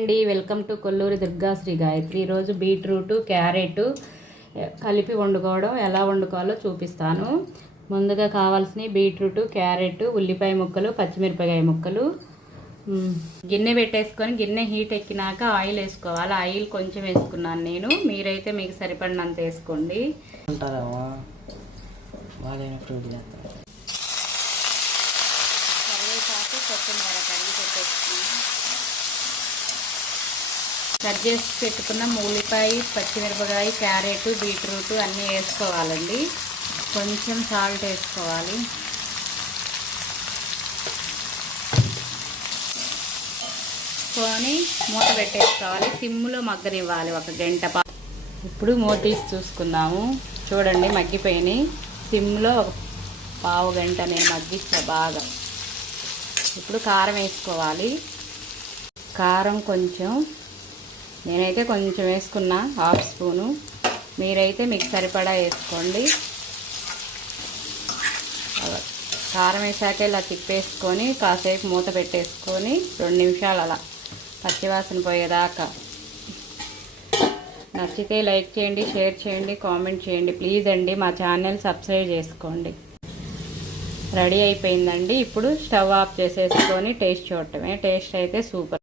అండి welcome to Kolluri Durgasri Gayatri. ఈరోజు beetroot carrot కలిపి వండుకోవడం ఎలా వండుకోవాలో చూపిస్తాను. ముందుగా కావాల్సిన బీట్రూట్ క్యారెట్ ఉల్లిపాయ ముక్కలు పచ్చిమిరపకాయ ముక్కలు. గిన్నె పెట్టేసుకొని గిన్నె హీట్ ఎక్కినాక ఆయిల్ వేసుకోవాలి. ఆయిల్ కొంచెం వేసుకున్నాను నేను, మీరైతే మీకు సరిపడినంత వేసుకోండి. కరివేపాకు కొత్తిమీర కడిగి పెట్టేసుకున్నాను. కట్ చేసి పెట్టుకున్న ఉల్లిపాయ పచ్చిమిరపకాయ క్యారెట్ బీట్రూట్ అన్నీ వేసుకోవాలండి. కొంచెం సాల్ట్ వేసుకోవాలి. కొని మూత పెట్టేసుకోవాలి. సిమ్లో మగ్గనివ్వాలి ఒక గంట. ఇప్పుడు మూత తీసి చూసుకుందాము. చూడండి మగ్గిపోయినాయి. సిమ్లో ఒక పావు గంట నేను మగ్గిస్తా బాగా. ఇప్పుడు కారం వేసుకోవాలి. కారం కొంచెం, నేనైతే కొంచెం వేసుకున్నా, హాఫ్ స్పూను. మీరైతే మీకు సరిపడా వేసుకోండి. కారం వేసాక ఇలా తిప్పేసుకొని కాసేపు మూత పెట్టేసుకొని 2 నిమిషాలు అలా పచ్చివాసన పోయేదాకా. నచ్చితే లైక్ చేయండి, షేర్ చేయండి, కామెంట్ చేయండి ప్లీజ్ అండి. మా ఛానల్ సబ్స్క్రైబ్ చేసుకోండి. రెడీ అయిపోయిందండి. ఇప్పుడు స్టవ్ ఆఫ్ చేసేసుకొని టేస్ట్ చూడటమే. టేస్ట్ అయితే సూపర్.